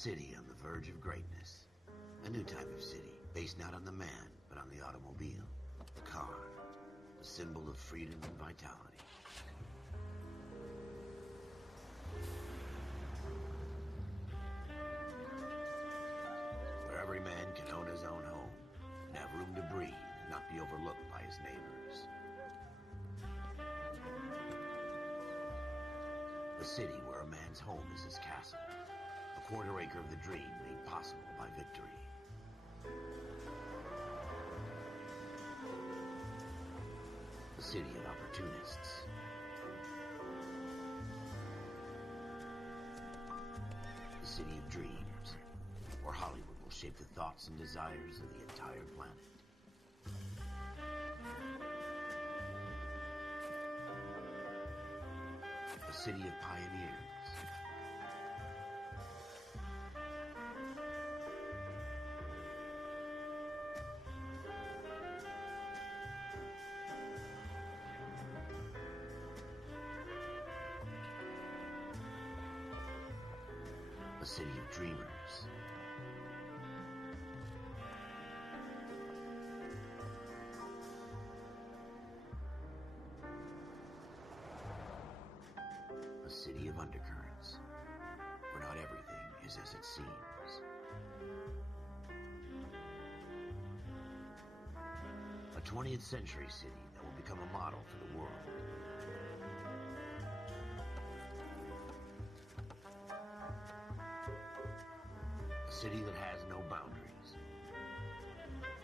city on the verge of greatness. A new type of city, based not on the man, but on the automobile. The car, the symbol of freedom and vitality. Where every man can own his own home, and have room to breathe, and not be overlooked by his neighbors. A city where a man's home is his castle. A quarter acre of the dream made possible by victory. A city of opportunists. A city of dreams, where Hollywood will shape the thoughts and desires of the entire planet. A city of pioneers. A city of dreamers. A city of undercurrents, where not everything is as it seems. A 20th century city that will become a model for the world. A city that has no boundaries,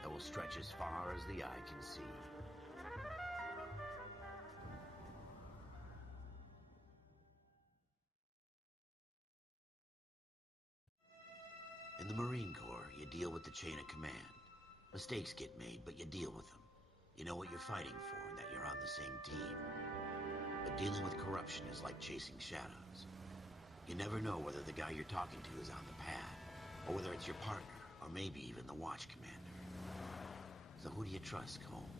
that will stretch as far as the eye can see. In the Marine Corps, you deal with the chain of command. Mistakes get made, but you deal with them. You know what you're fighting for and that you're on the same team. But dealing with corruption is like chasing shadows. You never know whether the guy you're talking to is on the pad, or whether it's your partner, or maybe even the watch commander. So who do you trust, Cole?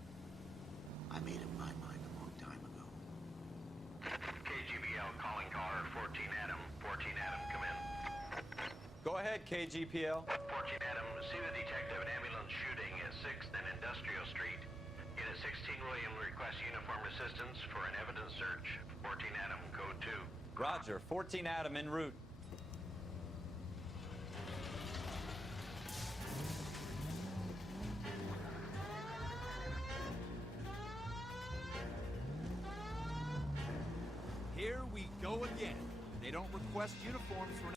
I made up my mind a long time ago. KGBL calling caller 14 Adam. 14 Adam, come in. Go ahead, KGPL. 14 Adam, see the detective, an ambulance shooting at 6th and Industrial Street. Unit 16 William requests uniformed assistance for an evidence search. 14 Adam, code 2. Roger, 14 Adam en route. Here we go again. They don't request uniforms for...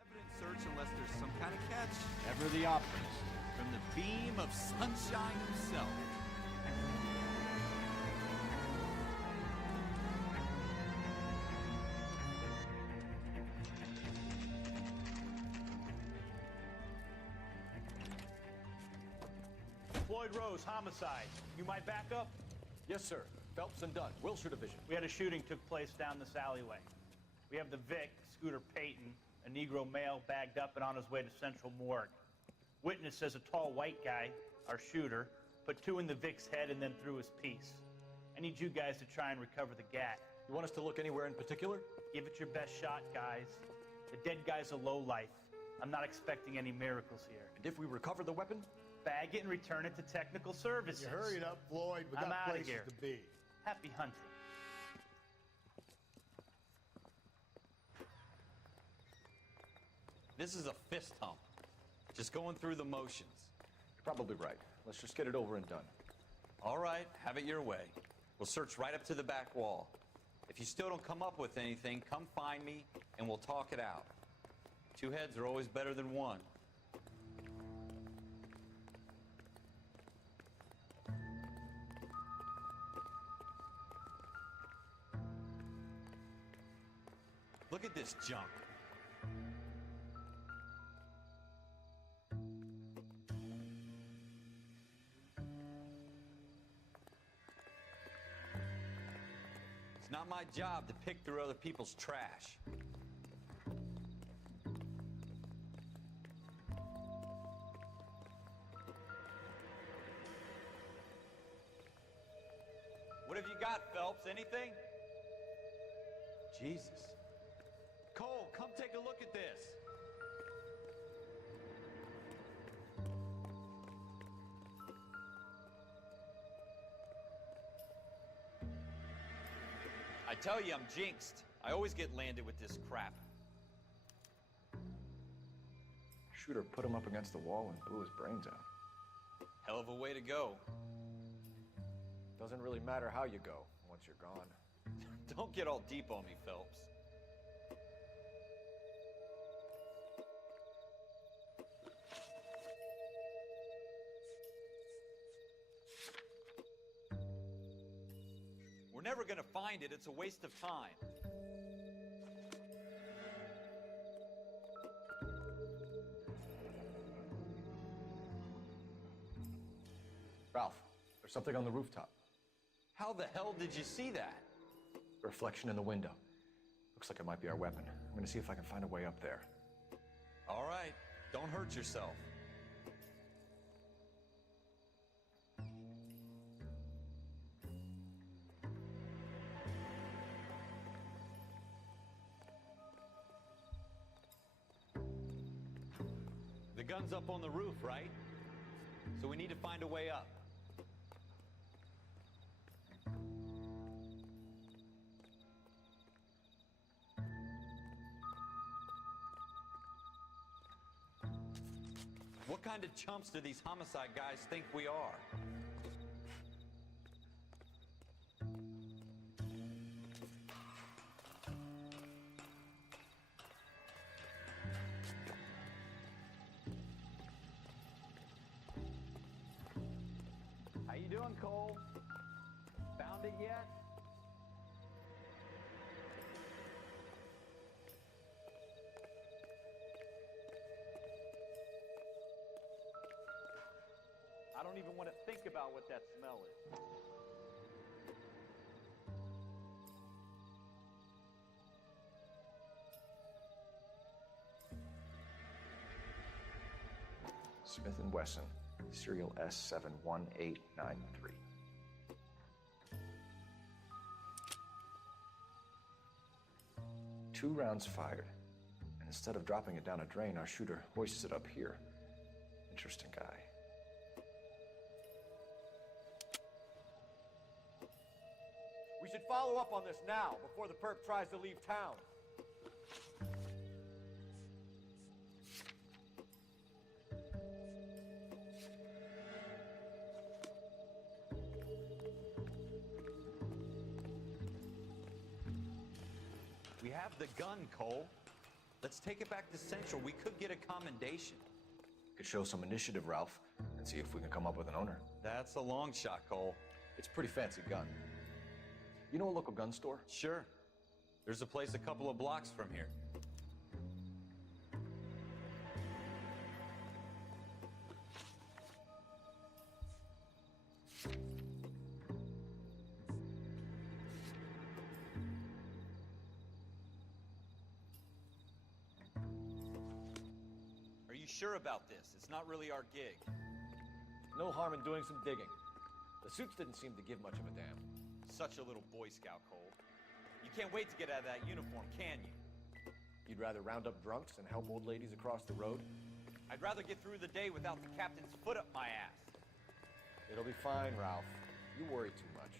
Evidence search unless there's some kind of catch. Ever the optimist. From the beam of sunshine himself. Floyd Rose, homicide. You might back up? Yes, sir. Phelps and Dunn, Wilshire Division. We had a shooting took place down this alleyway. We have the Vic, Scooter Payton, a Negro male bagged up and on his way to Central Morgue. Witness says a tall white guy, our shooter, put 2 in the Vic's head and then threw his piece. I need you guys to try and recover the gat. You want us to look anywhere in particular? Give it your best shot, guys. The dead guy's a lowlife. I'm not expecting any miracles here. And if we recover the weapon? Bag it and return it to technical services. You hurried up, Floyd. We I'm got outta places here. to be. Happy hunting. This is a fist hump. Just going through the motions. You're probably right. Let's just get it over and done. All right, have it your way. We'll search right up to the back wall. If you still don't come up with anything, come find me and we'll talk it out. 2 heads are always better than 1. Look at this junk. It's not my my job to pick through other people's trash. What have you got, Phelps? Anything? Jesus. Cole, come take a look at this. I tell you, I'm jinxed. I always get landed with this crap. Shooter put him up against the wall and blew his brains out. Hell of a way to go. Doesn't really matter how you go once you're gone. Don't get all deep on me, Phelps. We're never gonna find it. It's a waste of time. Ralph, there's something on the rooftop. How the hell did you see that? Reflection in the window. Looks like it might be our weapon. I'm gonna see if I can find a way up there. All right, don't hurt yourself. The gun's up on the roof, right? So we need to find a way up. What kind of chumps do these homicide guys think we are? How you doing, Cole? Found it yet? I don't even want to think about what that smell is. Smith & Wesson, serial S71893. 2 rounds fired. And instead of dropping it down a drain, our shooter hoists it up here. Interesting guy. We should follow up on this now, before the perp tries to leave town. We have the gun, Cole. Let's take it back to Central. We could get a commendation. Could show some initiative, Ralph, and see if we can come up with an owner. That's a long shot, Cole. It's a pretty fancy gun. You know a local gun store? Sure. There's a place a couple of blocks from here. Are you sure about this? It's not really our gig. No harm in doing some digging. The suits didn't seem to give much of a damn. Such a little Boy Scout, Cole. You can't wait to get out of that uniform, can you? You'd rather round up drunks and help old ladies across the road? I'd rather get through the day without the captain's foot up my ass. It'll be fine, Ralph. You worry too much.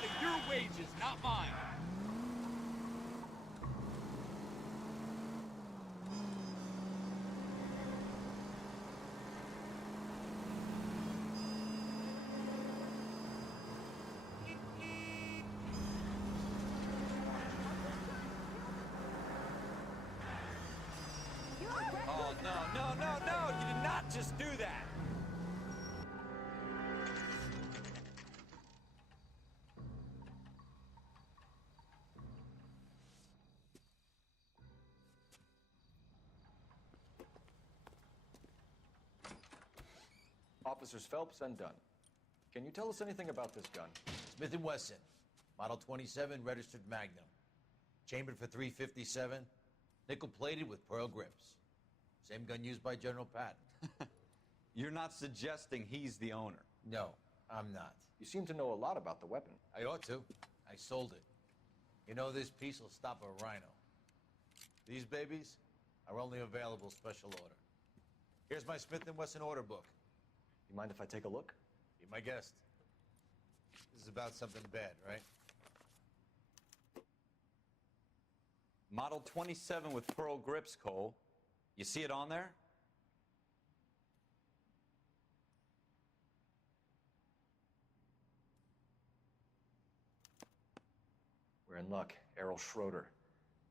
out of your wages, not mine. Oh, no, you did not just do that. Officers Phelps and Dunn. Can you tell us anything about this gun? Smith & Wesson, Model 27, registered Magnum. Chambered for .357, nickel-plated with pearl grips. Same gun used by General Patton. You're not suggesting he's the owner. No, I'm not. You seem to know a lot about the weapon. I ought to. I sold it. You know, this piece will stop a rhino. These babies are only available special order. Here's my Smith & Wesson order book. You mind if I take a look? Be my guest. This is about something bad, right? Model 27 with pearl grips, Cole. You see it on there? We're in luck. Errol Schroeder,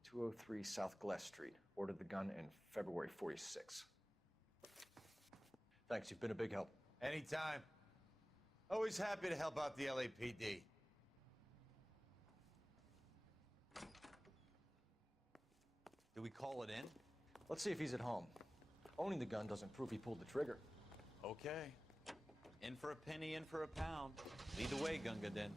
203 South Glass Street. Ordered the gun in February '46. Thanks, you've been a big help. Anytime. Always happy to help out the LAPD. Do we call it in? Let's see if he's at home. Owning the gun doesn't prove he pulled the trigger. Okay. In for a penny, in for a pound. Lead the way, Gunga Din.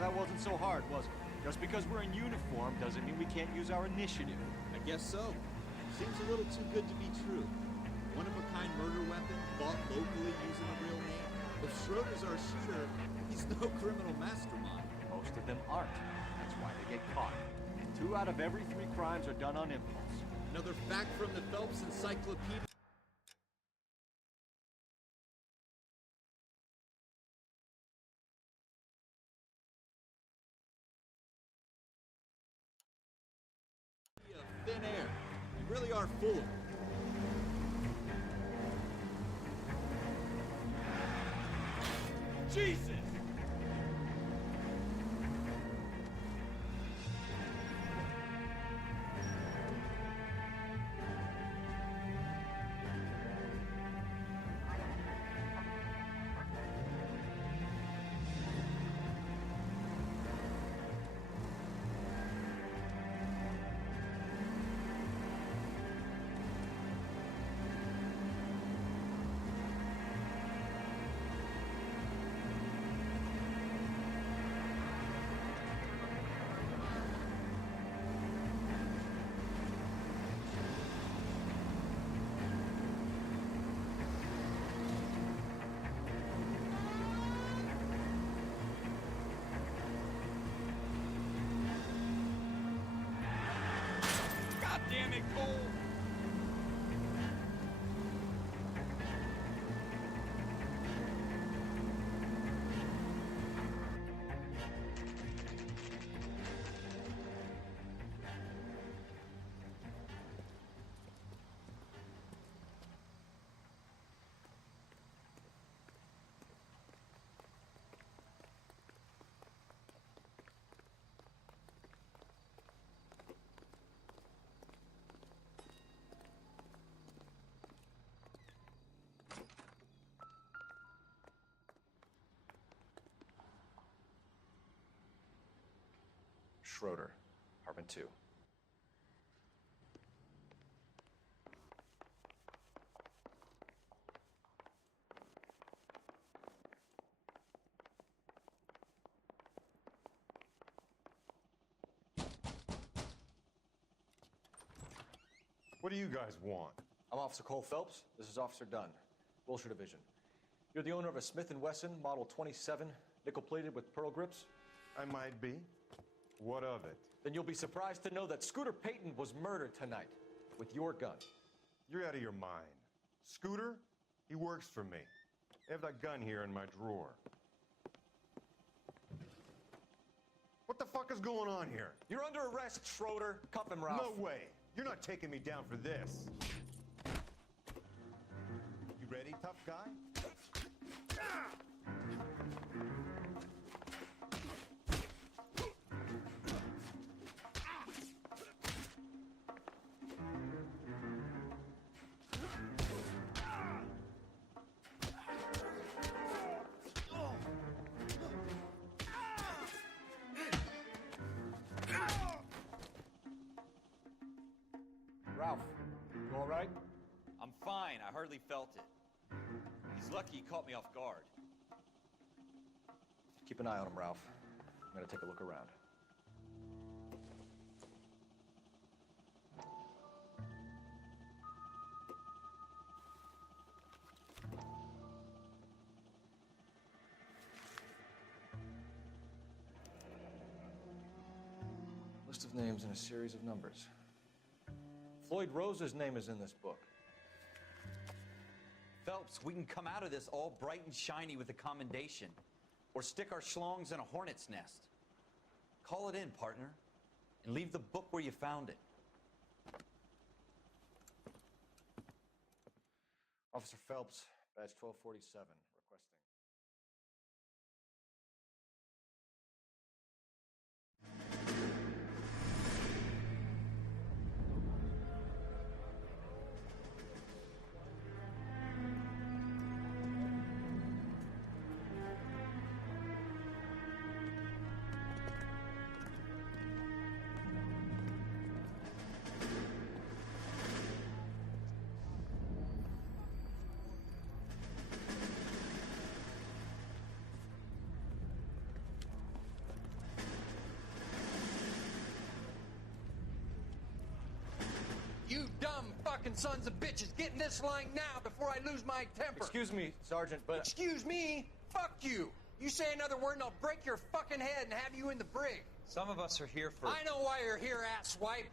That wasn't so hard, was it? Just because we're in uniform doesn't mean we can't use our initiative. I guess so. Seems a little too good to be true. One-of-a-kind murder weapon bought locally using a real name. If Schroeder's our shooter, he's no criminal mastermind. Most of them aren't. That's why they get caught. 2 out of every 3 crimes are done on impulse. Another fact from the Phelps Encyclopedia. Thin air. We really are full of it. Jesus! God damn it, Cole! Schroeder, apartment 2. What do you guys want? I'm Officer Cole Phelps. This is Officer Dunn, Wilshire Division. You're the owner of a Smith & Wesson Model 27, nickel-plated with pearl grips? I might be. What of it? Then you'll be surprised to know that Scooter Payton was murdered tonight with your gun. You're out of your mind. Scooter? He works for me. I have that gun here in my drawer. What the fuck is going on here? You're under arrest, Schroeder. Cuff him, Ralph. No way. You're not taking me down for this. You ready, tough guy? Ralph, you all right? I'm fine. I hardly felt it. He's lucky he caught me off guard. Keep an eye on him, Ralph. I'm gonna take a look around. List of names and a series of numbers. Floyd Rose's name is in this book. Phelps, we can come out of this all bright and shiny with a commendation, or stick our schlongs in a hornet's nest. Call it in, partner, and leave the book where you found it. Officer Phelps, badge 1247, requesting. You dumb fucking sons of bitches, get in this line now before I lose my temper. Excuse me, Sergeant, but... Excuse me? Fuck you. You say another word and I'll break your fucking head and have you in the brig. Some of us are here for... I know why you're here, asswipe.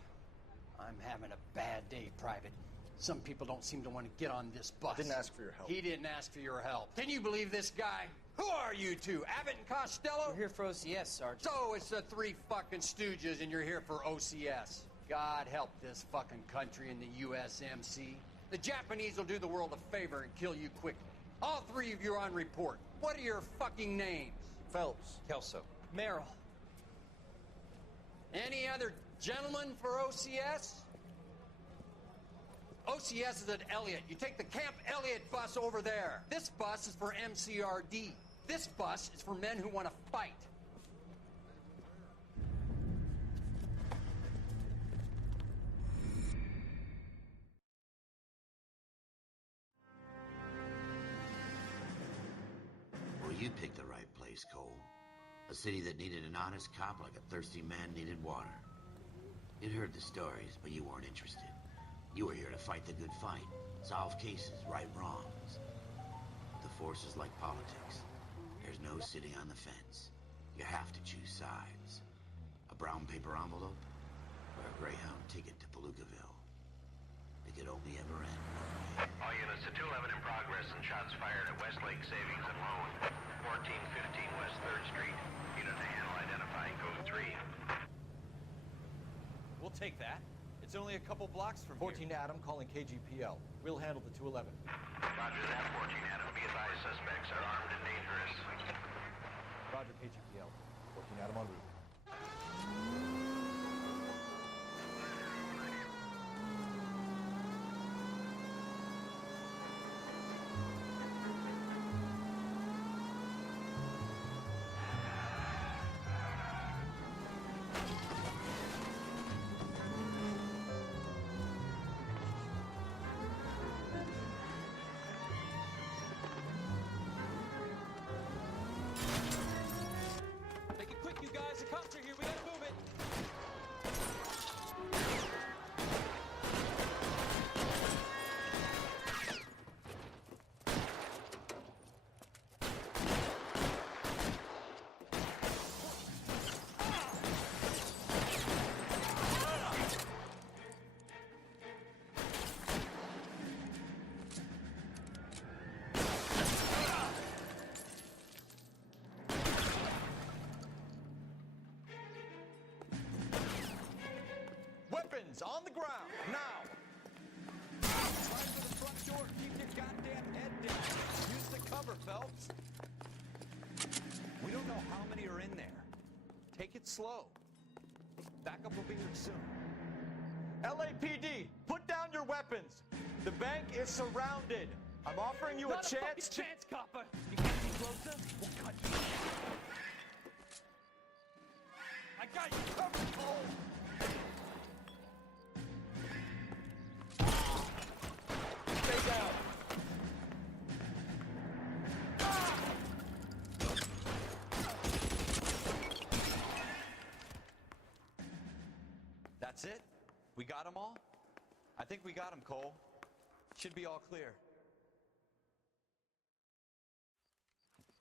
I'm having a bad day, Private. Some people don't seem to want to get on this bus. Didn't ask for your help. He didn't ask for your help. Can you believe this guy? Who are you two? Abbott and Costello? We're here for OCS, Sergeant. So it's the three fucking stooges and you're here for OCS. God help this fucking country and the USMC. The Japanese will do the world a favor and kill you quickly. All three of you are on report. What are your fucking names? Phelps. Kelso. Merrill. Any other gentlemen for OCS? OCS is at Elliott. You take the Camp Elliott bus over there. This bus is for MCRD. This bus is for men who want to fight. Well, you picked the right place, Cole. A city that needed an honest cop like a thirsty man needed water. You'd heard the stories, but you weren't interested. You were here to fight the good fight, solve cases, right wrongs. The force is like politics. There's no sitting on the fence. You have to choose sides. A brown paper envelope or a Greyhound ticket to Palookaville. It could only ever end one way. All units to 211 in progress and shots fired at Westlake Savings and Loan, 1415 West 3rd Street. Unit to handle identifying code 3. We'll take that. It's only a couple blocks from 14 here. Adam calling KGPL. We'll handle the 211. Roger that, 14 Adam. Be advised, suspects are armed and dangerous. Roger, KGPL. 14 Adam en route. Make it quick, you guys. weapons on the ground, now! Run to the front door, keep your goddamn head down. Use the cover, Phelps. We don't know how many are in there. Take it slow. Backup will be here soon. LAPD, put down your weapons. The bank is surrounded. I'm offering you a chance. Chance, copper. You can't be closer. We'll cut you. I got you covered, Cole. Stay down. That's it? We got them all? I think we got them, Cole. Should be all clear.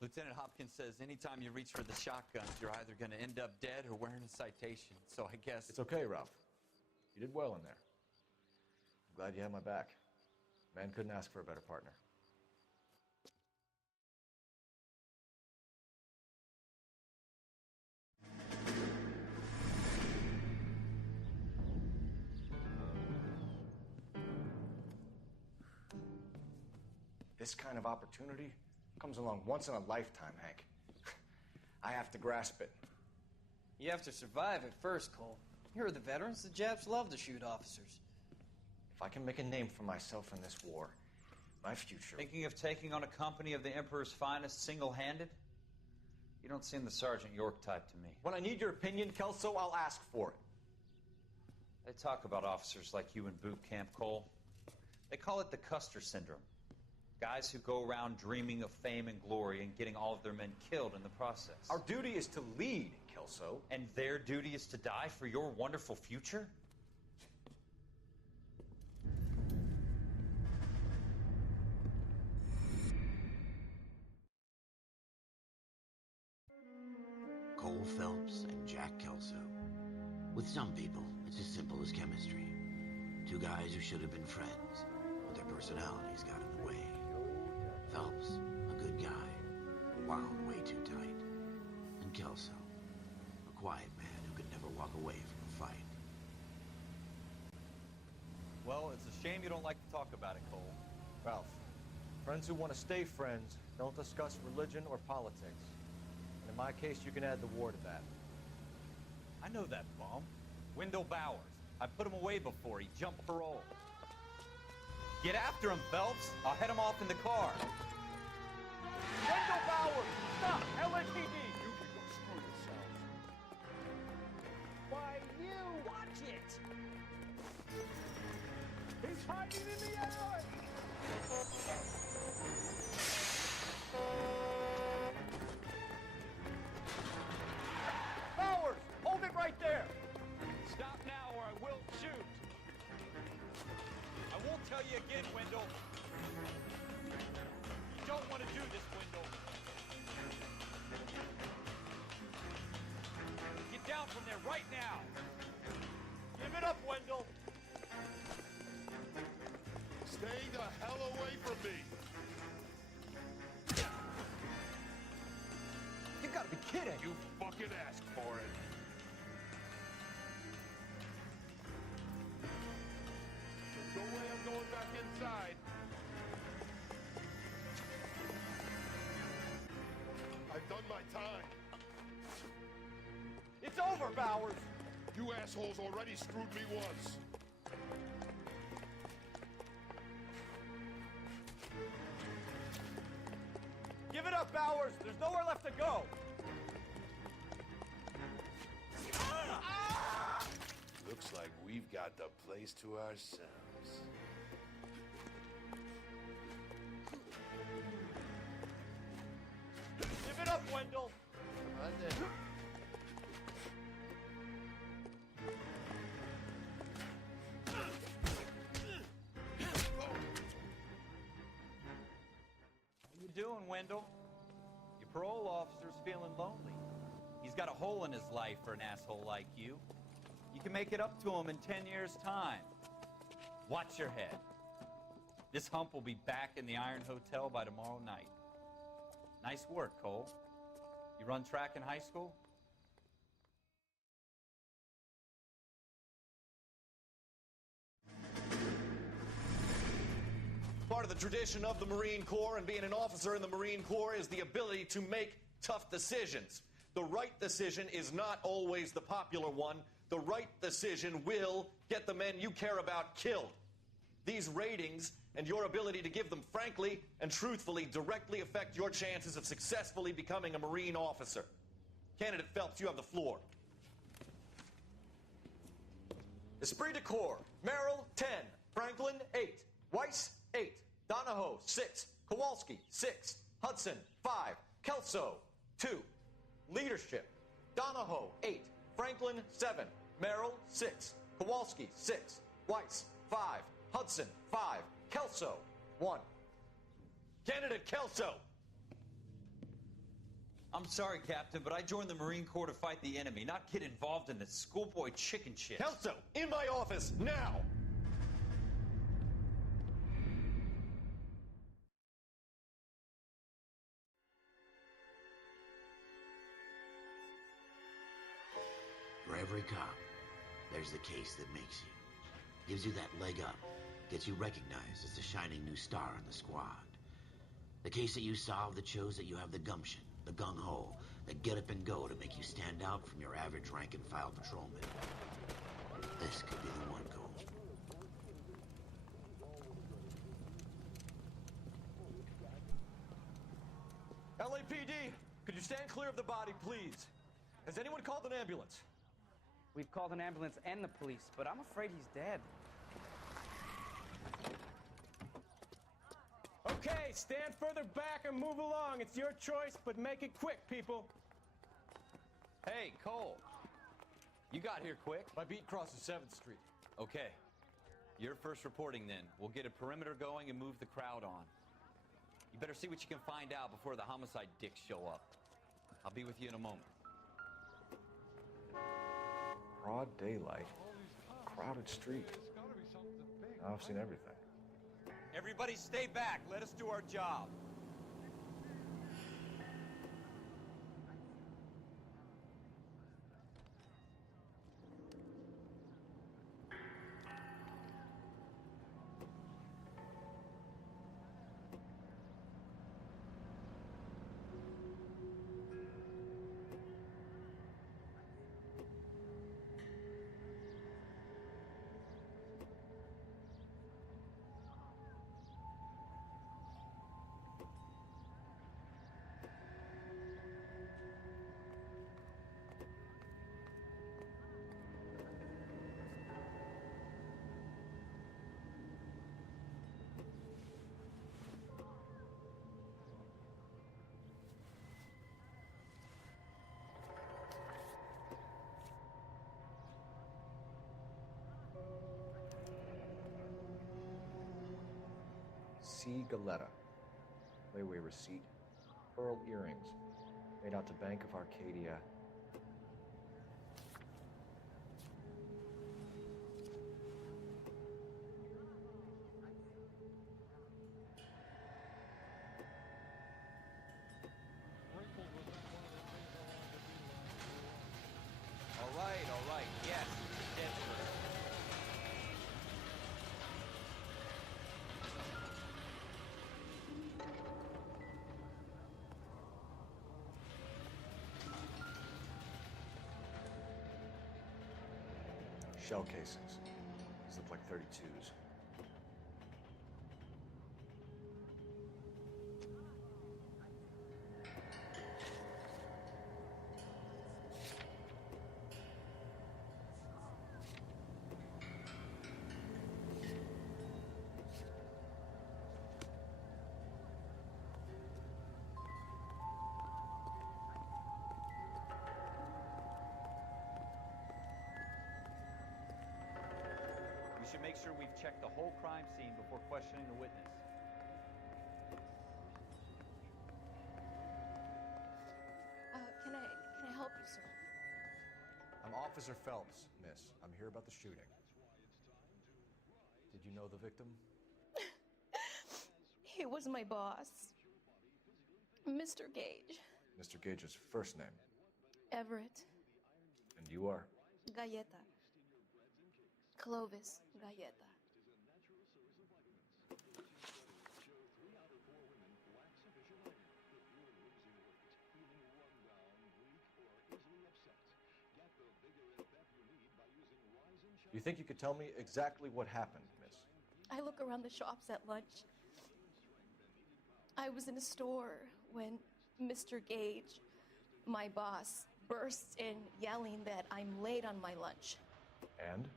Lieutenant Hopkins says anytime you reach for the shotguns, you're either going to end up dead or wearing a citation. So I guess... It's okay, Ralph. You did well in there. I'm glad you had my back. Man couldn't ask for a better partner. This kind of opportunity comes along once in a lifetime, Hank. I have to grasp it. You have to survive it first, Cole. Here are the veterans. The Japs love to shoot officers. If I can make a name for myself in this war, my future... Thinking of taking on a company of the Emperor's finest single-handed? You don't seem the Sergeant York type to me. When I need your opinion, Kelso, I'll ask for it. They talk about officers like you in boot camp, Cole. They call it the Custer syndrome. Guys who go around dreaming of fame and glory and getting all of their men killed in the process. Our duty is to lead, Kelso. And their duty is to die for your wonderful future? Cole Phelps and Jack Kelso. With some people, it's as simple as chemistry. Two guys who should have been friends, but their personalities got in the way. Phelps, a good guy, wound way too tight. And Kelso, a quiet man who could never walk away from a fight. Well, it's a shame you don't like to talk about it, Cole. Ralph, friends who want to stay friends don't discuss religion or politics. And in my case, you can add the war to that. I know that bum. Wendell Bowers. I put him away before he jumped parole. Get after him, Phelps. I'll head him off in the car. Wendell Bowers! Stop! LAPD! You can go screw yourself. Why, you! Watch it! He's hiding in the alley! Bowers! Hold it right there! Stop now or I will shoot. I won't tell you again, Wendell. You don't want to do this, Wendell. Get down from there right now. Give it up, Wendell! Stay the hell away from me! You gotta be kidding! You fucking asked for it! There's no way I'm going back inside. I've done my time. It's over, Bowers! You assholes already screwed me once. Give it up, Bowers! There's nowhere left to go! Looks like we've got the place to ourselves. Give it up, Wendell! How you doing, Wendell? Your parole officer's feeling lonely. He's got a hole in his life for an asshole like you. You can make it up to him in 10 years' time. Watch your head. This hump will be back in the Iron Hotel by tomorrow night. Nice work, Cole. You run track in high school? Part of the tradition of the Marine Corps and being an officer in the Marine Corps is the ability to make tough decisions. The right decision is not always the popular one. The right decision will get the men you care about killed. These ratings and your ability to give them frankly and truthfully directly affect your chances of successfully becoming a Marine officer. Candidate Phelps, you have the floor. Esprit de Corps, Merrill, 10. Franklin, 8. Weiss, 8. Donahoe, 6. Kowalski, 6. Hudson, 5. Kelso, 2. Leadership, Donahoe, 8. Franklin, 7. Merrill, 6. Kowalski, 6. Weiss, 5. Hudson, 5. Kelso, 1. Candidate Kelso! I'm sorry, Captain, but I joined the Marine Corps to fight the enemy, not get involved in this schoolboy chicken shit. Kelso, in my office, now! For every cop, there's the case that makes you. Gives you that leg up. Gets you recognized as the shining new star in the squad. The case that you solve that shows that you have the gumption, the gung-ho, the get up and go to make you stand out from your average rank-and-file patrolman. This could be the one, Cole. LAPD, could you stand clear of the body, please? Has anyone called an ambulance? We've called an ambulance and the police, but I'm afraid he's dead. Okay, stand further back and move along. It's your choice, but make it quick, people. Hey, Cole. You got here quick. My beat crosses 7th Street. Okay. You're first reporting then. We'll get a perimeter going and move the crowd on. You better see what you can find out before the homicide dicks show up. I'll be with you in a moment. Broad daylight. Crowded street. Now I've seen everything. Everybody stay back. Let us do our job. C. Galetta. Layaway receipt. Pearl earrings. Made out to Bank of Arcadia. All right. Yes. Dead. Shell casings. These look like 32s. We should make sure we've checked the whole crime scene before questioning the witness. Can I help you, sir? I'm Officer Phelps, miss. I'm here about the shooting. Did you know the victim? He was my boss, Mr. Gage. Mr. Gage's first name. Everett. And you are? Galleta. Clovis Galleta. You think you could tell me exactly what happened, miss? I look around the shops at lunch. I was in a store when Mr. Gage, my boss, bursts in yelling that I'm late on my lunch. And?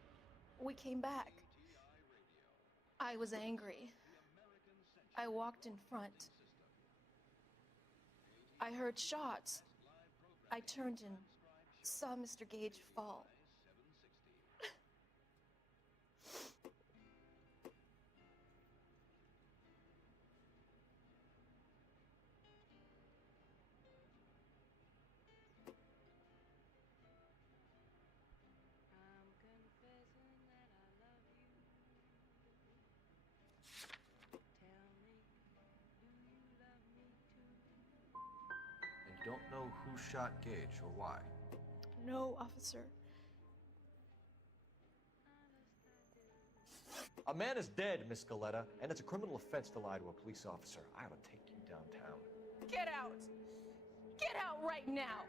We came back. I was angry. I walked in front. I heard shots. I turned and saw Mr. Gage fall. And you don't know who shot Gage or why? No, officer. A man is dead, Miss Galetta, and it's a criminal offense to lie to a police officer. I ought to take you downtown. Get out! Get out right now!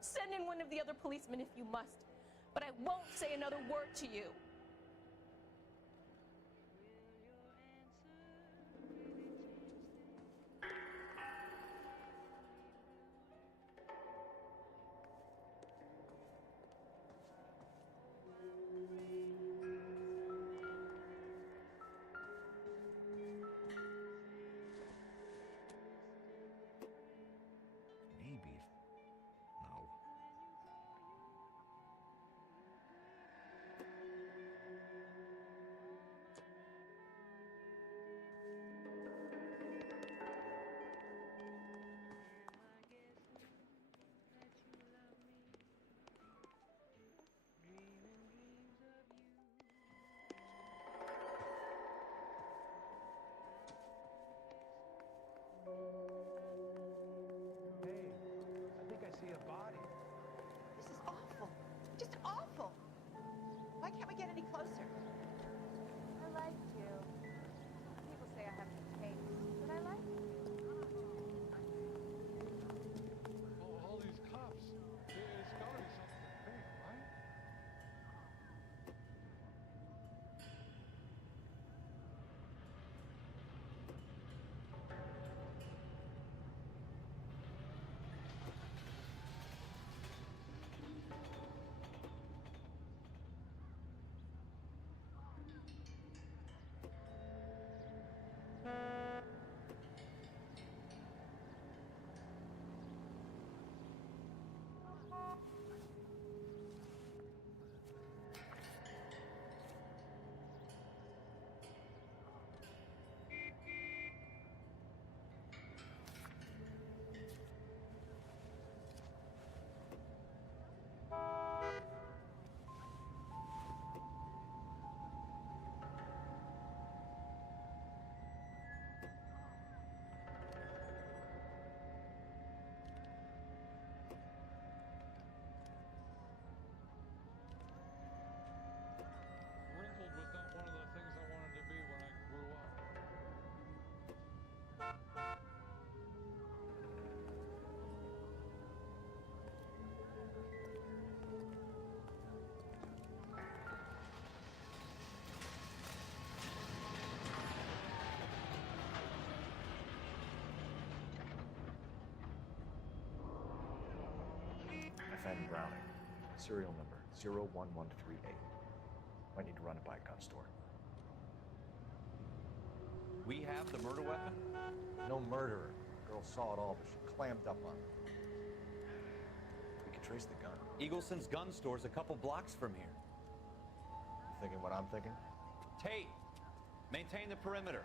Send in one of the other policemen if you must, but I won't say another word to you. Maybe. No. Hey, I think I see a body. This is awful. Just awful. Why can't we get any closer? I like you. People say I have no taste, but I like you. Oh, all these cops. It's gotta be something fake, right? Wrinkled was not one of the things I wanted to be when I grew up. Nathaniel Browning. Serial number 01138. Might need to run it by a gun store. We have the murder weapon? No murderer. The girl saw it all, but she clammed up on it. We can trace the gun. Eagleson's gun store's a couple blocks from here. You thinking what I'm thinking? Tate, maintain the perimeter.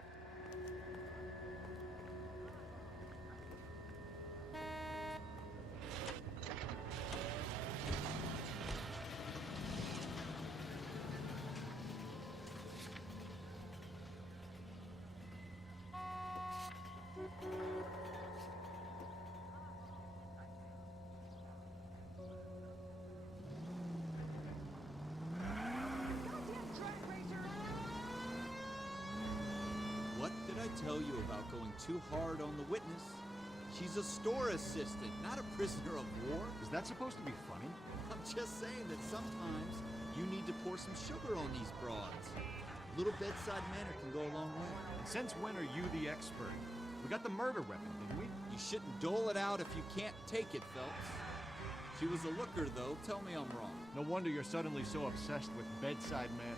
What did I tell you about going too hard on the witness? She's a store assistant, not a prisoner of war. Is that supposed to be funny? I'm just saying that sometimes You need to pour some sugar on these broads. A little bedside manner can go a long way. Since when are you the expert? We got the murder weapon, didn't we? You shouldn't dole it out if you can't take it, Phelps. She was a looker, though. Tell me I'm wrong. No wonder you're suddenly so obsessed with bedside manner.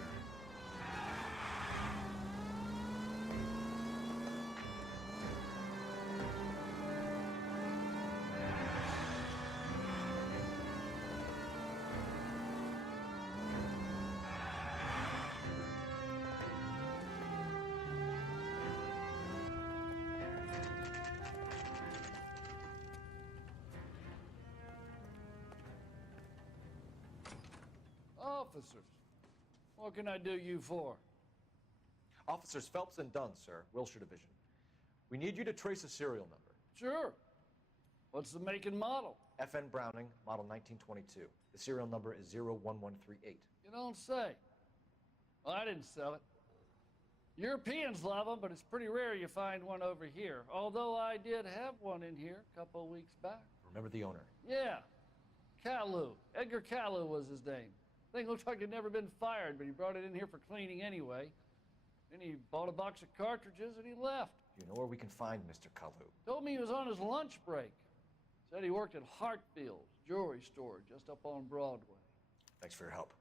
Officers, what can I do you for? Officers Phelps and Dunn, sir, Wilshire Division. We need you to trace a serial number. Sure. What's the make and model? FN Browning, model 1922. The serial number is 01138. You don't say. Well, I didn't sell it. Europeans love them, but it's pretty rare you find one over here. Although I did have one in here a couple of weeks back. Remember the owner? Yeah. Kalu. Edgar Kalu was his name. Thing looked like it'd never been fired, but he brought it in here for cleaning anyway. Then he bought a box of cartridges and he left. Do you know where we can find Mr. Kalu? Told me he was on his lunch break. Said he worked at Hartfield's jewelry store just up on Broadway. Thanks for your help.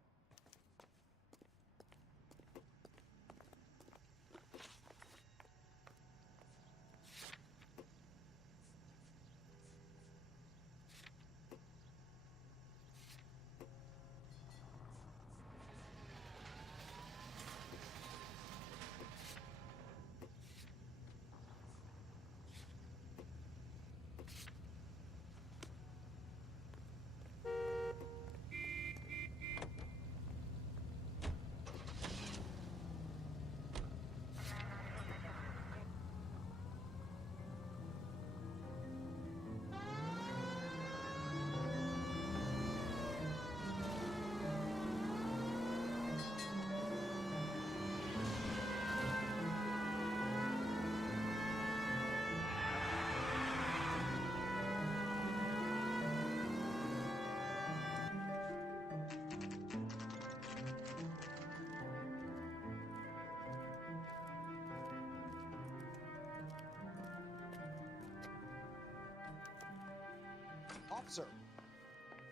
Officer,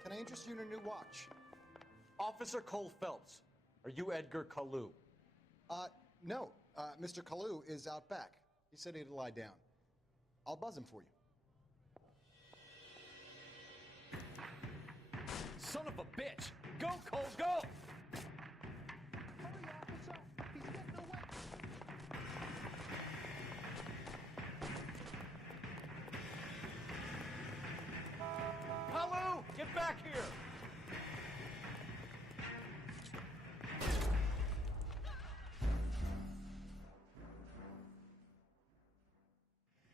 can I interest you in a new watch? Officer Cole Phelps, are you Edgar Kalu? No. Mr. Kalu is out back. He said he'd lie down. I'll buzz him for you. Son of a bitch! Go, Cole, go! Hurry, officer! He's getting away! Kalu, get back here!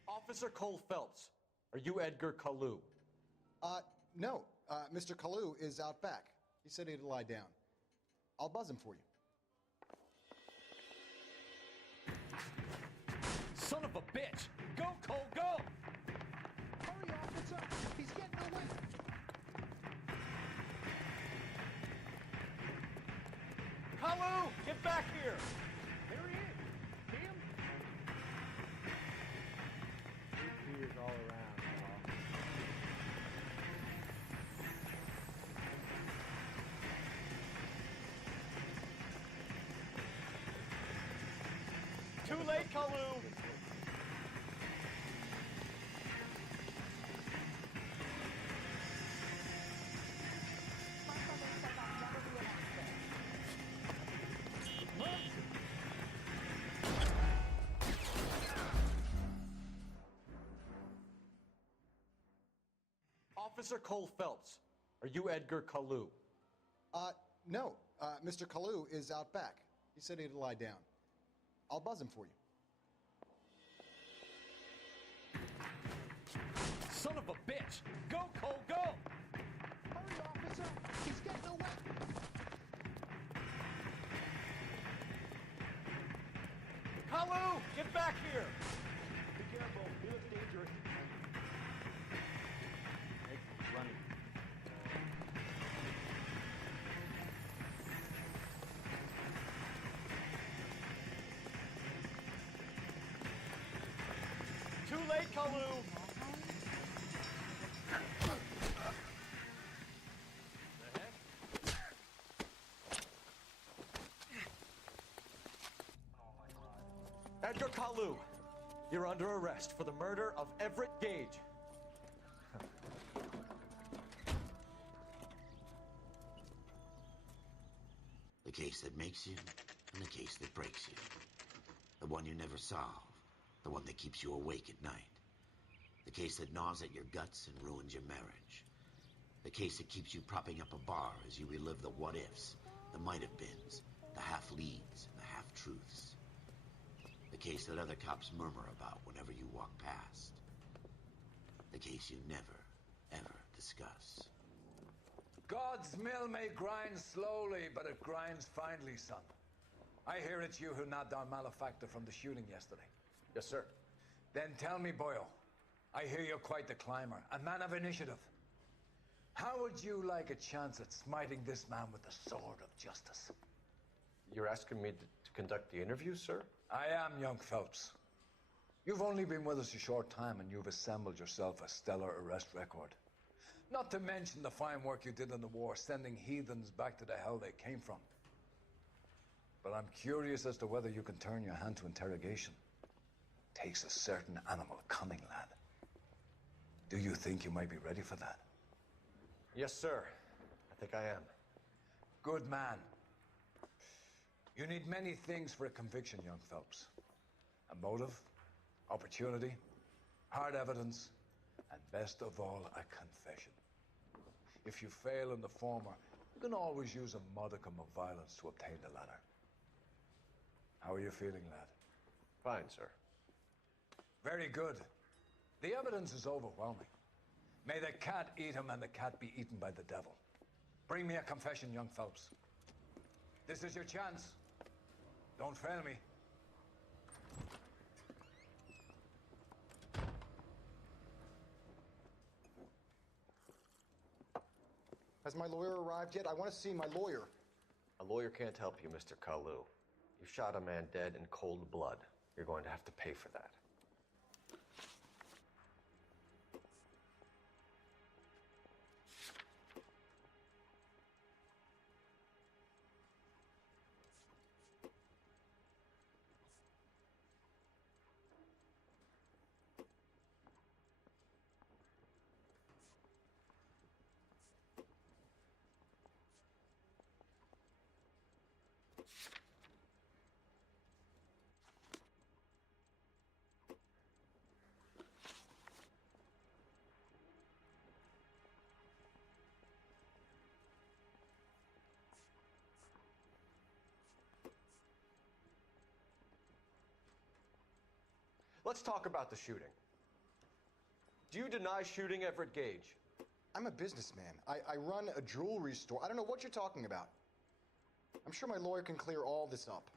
Officer Cole Phelps, are you Edgar Kalu? No. Mr. Kalu is out back. He said he'd lie down. I'll buzz him for you. Son of a bitch! Go, Cole, go! Hurry, officer! He's getting away! Kalu, get back here! There he is! See him? Tears all around, y'all. Too late, Kalu! Officer Cole Phelps, are you Edgar Kalu? No. Mr. Kalu is out back. He said he'd lie down. I'll buzz him for you. Son of a bitch! Go, Cole, go! Hurry, officer! He's getting away! Kalu, get back here! Be careful. He looks dangerous. Make him running. late, Kalu! Edgar Kalu, you're under arrest for the murder of Everett Gage. The case that makes you, and the case that breaks you. The one you never solve. The one that keeps you awake at night. The case that gnaws at your guts and ruins your marriage. The case that keeps you propping up a bar as you relive the what-ifs, the might-have-beens, the half-leads, and the half-truths. The case that other cops murmur about whenever you walk past. The case you never, ever discuss. God's mill may grind slowly, but it grinds finely, son. I hear it's you who nabbed our malefactor from the shooting yesterday. Yes, sir. Then tell me, Boyle, I hear you're quite the climber, a man of initiative. How would you like a chance at smiting this man with the sword of justice? You're asking me to conduct the interview, sir? I am, young Phelps. You've only been with us a short time, and you've assembled yourself a stellar arrest record. Not to mention the fine work you did in the war, sending heathens back to the hell they came from. But I'm curious as to whether you can turn your hand to interrogation. Takes a certain animal cunning, lad. Do you think you might be ready for that? Yes, sir. I think I am. Good man. You need many things for a conviction, young Phelps. A motive, opportunity, hard evidence, and best of all, a confession. If you fail in the former, you can always use a modicum of violence to obtain the latter. How are you feeling, lad? Fine, sir. Very good. The evidence is overwhelming. May the cat eat him and the cat be eaten by the devil. Bring me a confession, young Phelps. This is your chance. Don't fail me. Has my lawyer arrived yet? I want to see my lawyer. A lawyer can't help you, Mr. Kalu. You shot a man dead in cold blood. You're going to have to pay for that. Let's talk about the shooting. Do you deny shooting Everett Gage? I'm a businessman. I run a jewelry store. I don't know what you're talking about. I'm sure my lawyer can clear all this up.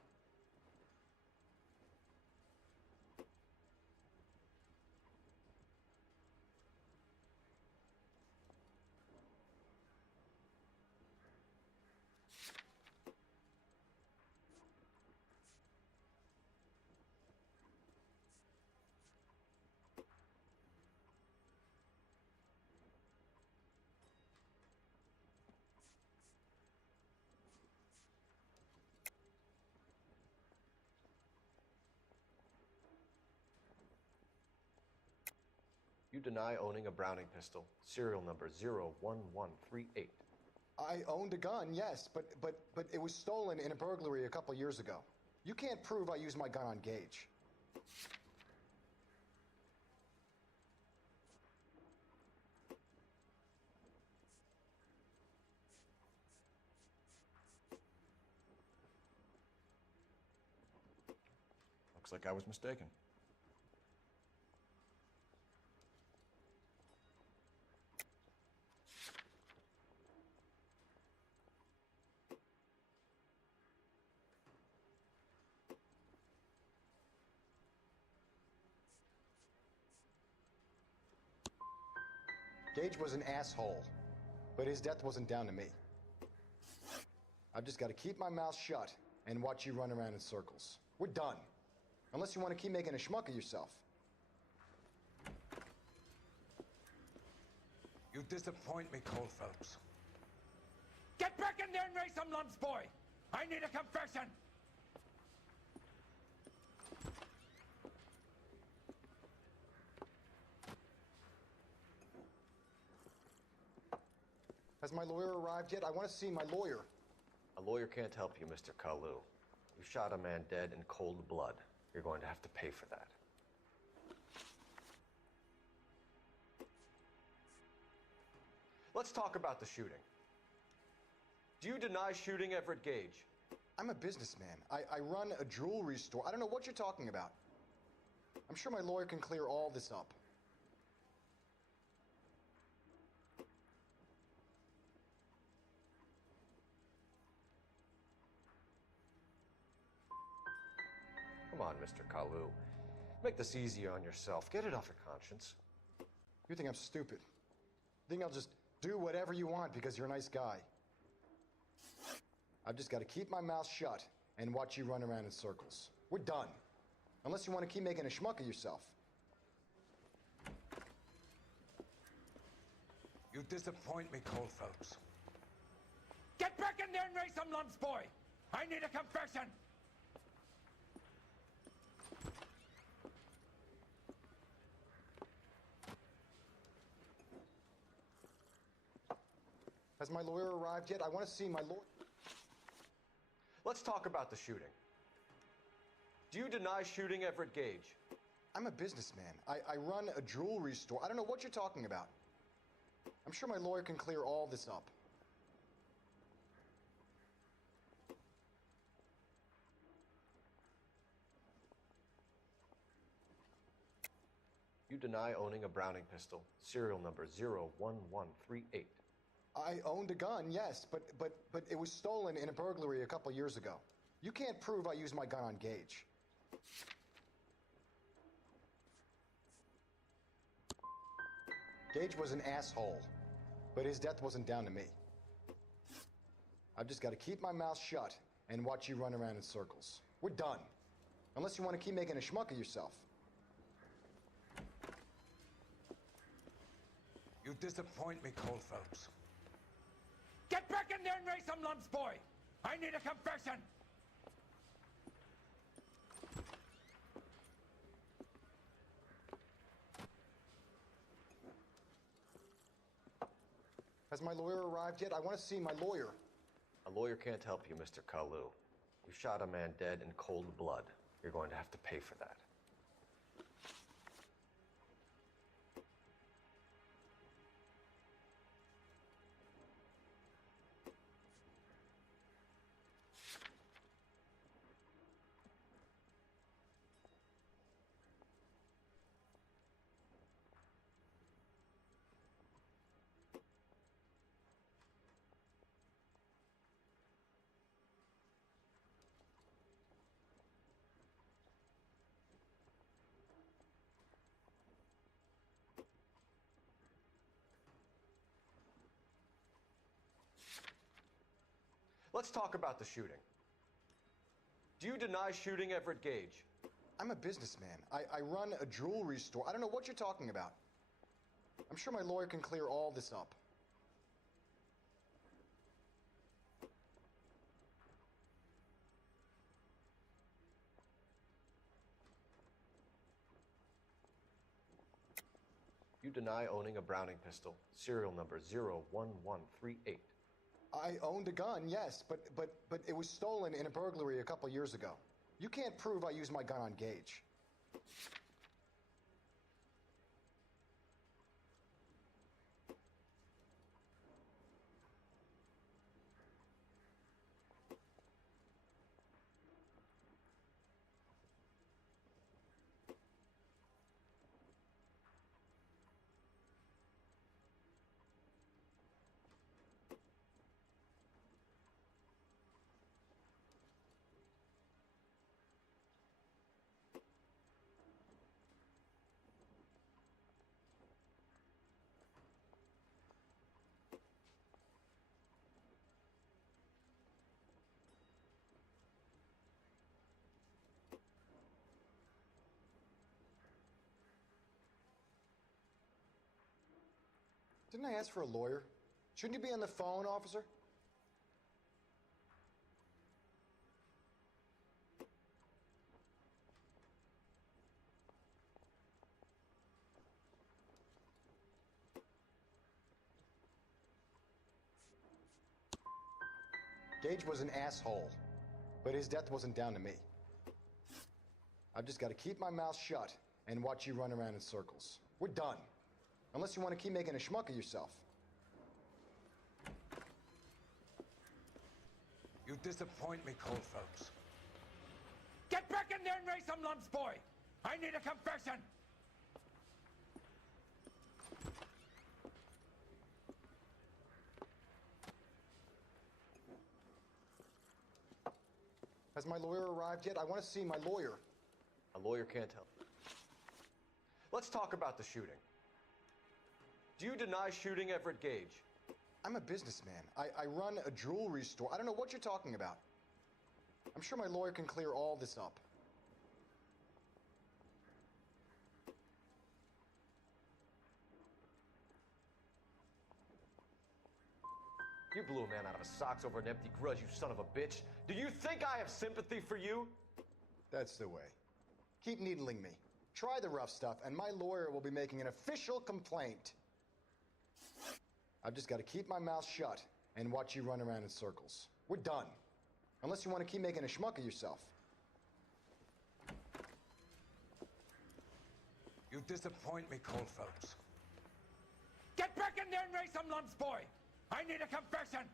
You deny owning a Browning pistol, serial number 01138. I owned a gun, yes, but it was stolen in a burglary a couple years ago. You can't prove I used my gun on Gage. Looks like I was mistaken. Gage was an asshole, but his death wasn't down to me. I've just got to keep my mouth shut and watch you run around in circles. We're done. Unless you want to keep making a schmuck of yourself. You disappoint me, Cole Phelps. Get back in there and raise some lumps, boy! I need a confession! Has my lawyer arrived yet? I want to see my lawyer. A lawyer can't help you, Mr. Kalu. You shot a man dead in cold blood. You're going to have to pay for that. Let's talk about the shooting. Do you deny shooting Everett Gage? I'm a businessman. I run a jewelry store. I don't know what you're talking about. I'm sure my lawyer can clear all this up. Come on, Mr. Kalu. Make this easier on yourself. Get it off your conscience. You think I'm stupid? You think I'll just do whatever you want because you're a nice guy? I've just got to keep my mouth shut and watch you run around in circles. We're done. Unless you want to keep making a schmuck of yourself. You disappoint me, Cole Phelps. Get back in there and raise some lumps, boy! I need a confession! Has my lawyer arrived yet? I want to see my lawyer. Let's talk about the shooting. Do you deny shooting Everett Gage? I'm a businessman. I run a jewelry store. I don't know what you're talking about. I'm sure my lawyer can clear all this up. You deny owning a Browning pistol, serial number 01138. I owned a gun, yes, but it was stolen in a burglary a couple years ago. You can't prove I used my gun on Gage. Gage was an asshole, but his death wasn't down to me. I've just got to keep my mouth shut and watch you run around in circles. We're done. Unless you want to keep making a schmuck of yourself. You disappoint me, Cole Phelps. Get back in there and raise some lumps, boy! I need a confession! Has my lawyer arrived yet? I want to see my lawyer. A lawyer can't help you, Mr. Kalu. You shot a man dead in cold blood. You're going to have to pay for that. Let's talk about the shooting. Do you deny shooting Everett Gage? I'm a businessman. I run a jewelry store. I don't know what you're talking about. I'm sure my lawyer can clear all this up. You deny owning a Browning pistol, serial number 01138. I owned a gun, yes, but it was stolen in a burglary a couple years ago. You can't prove I used my gun on Gage. Didn't I ask for a lawyer? Shouldn't you be on the phone, officer? Gage was an asshole, but his death wasn't down to me. I've just got to keep my mouth shut and watch you run around in circles. We're done. Unless you want to keep making a schmuck of yourself. You disappoint me, Cole Phelps. Get back in there and raise some lumps, boy! I need a confession! Has my lawyer arrived yet? I want to see my lawyer. A lawyer can't help. Let's talk about the shooting. Do you deny shooting Everett Gage? I'm a businessman. I run a jewelry store. I don't know what you're talking about. I'm sure my lawyer can clear all this up. You blew a man out of his socks over an empty grudge, you son of a bitch. Do you think I have sympathy for you? That's the way. Keep needling me. Try the rough stuff, and my lawyer will be making an official complaint. I've just got to keep my mouth shut and watch you run around in circles. We're done. Unless you want to keep making a schmuck of yourself. You disappoint me, Cole Phelps. Get back in there and raise some lumps, boy! I need a confession!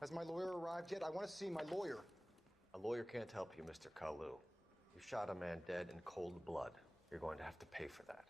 Has my lawyer arrived yet? I want to see my lawyer. A lawyer can't help you, Mr. Kalu. You shot a man dead in cold blood. You're going to have to pay for that.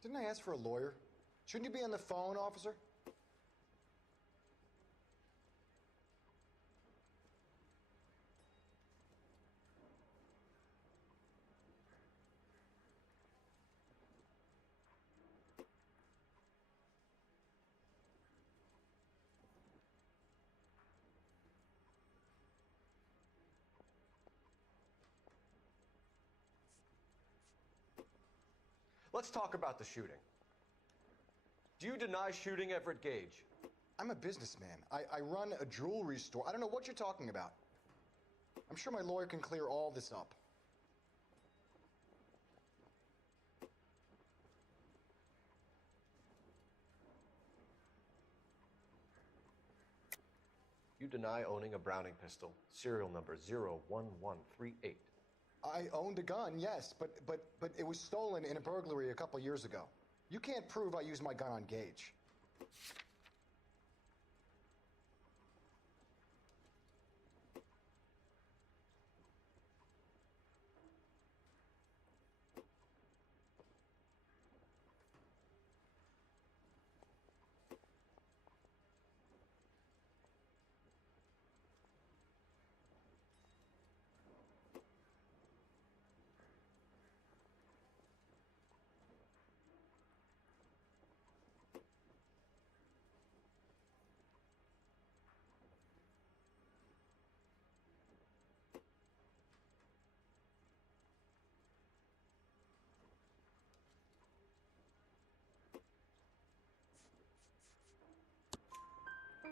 Didn't I ask for a lawyer? Shouldn't you be on the phone, officer? Let's talk about the shooting. Do you deny shooting Everett Gage? I'm a businessman. I run a jewelry store. I don't know what you're talking about. I'm sure my lawyer can clear all this up. You deny owning a Browning pistol, serial number 01138. I owned a gun, yes, but it was stolen in a burglary a couple years ago. You can't prove I used my gun on Gage.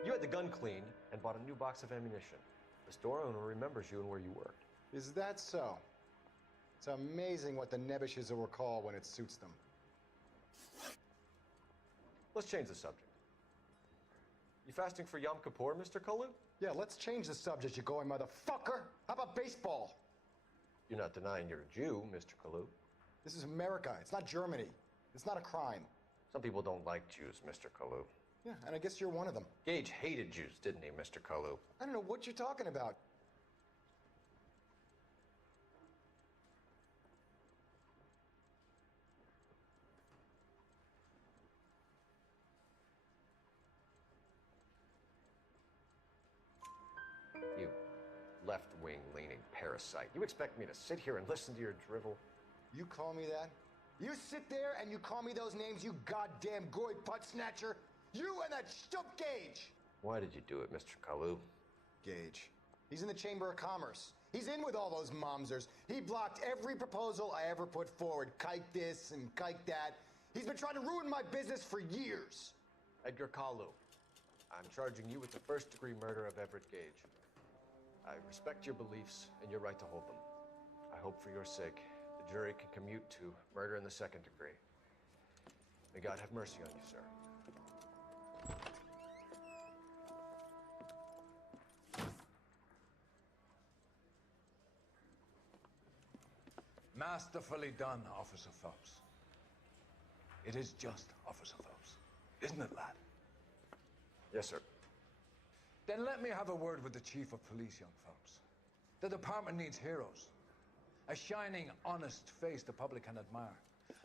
You had the gun cleaned and bought a new box of ammunition. The store owner remembers you and where you worked. Is that so? It's amazing what the nebbishes will recall when it suits them. Let's change the subject. You fasting for Yom Kippur, Mr. Kalu? Yeah, let's change the subject, you going motherfucker. How about baseball? You're not denying you're a Jew, Mr. Kalu. This is America. It's not Germany. It's not a crime. Some people don't like Jews, Mr. Kalu. Yeah, and I guess you're one of them. Gage hated Jews, didn't he, Mr. Kalu? I don't know what you're talking about. You left-wing leaning parasite. You expect me to sit here and listen to your drivel? You call me that? You sit there and you call me those names, you goddamn goy putt snatcher? You and that stump Gage! Why did you do it, Mr. Kalu? Gage. He's in the Chamber of Commerce. He's in with all those momsers. He blocked every proposal I ever put forward. Kike this and kike that. He's been trying to ruin my business for years. Edgar Kalu, I'm charging you with the first-degree murder of Everett Gage. I respect your beliefs and your right to hold them. I hope for your sake the jury can commute to murder in the second degree. May God have mercy on you, sir. Masterfully done, Officer Phelps. It is just, Officer Phelps. Isn't it, lad? Yes, sir. Then let me have a word with the Chief of Police, young Phelps. The department needs heroes. A shining, honest face the public can admire.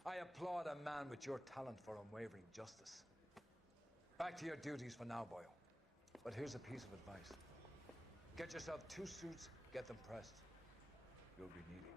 I applaud a man with your talent for unwavering justice. Back to your duties for now, boyo. But here's a piece of advice. Get yourself 2 suits, get them pressed. You'll be needing them.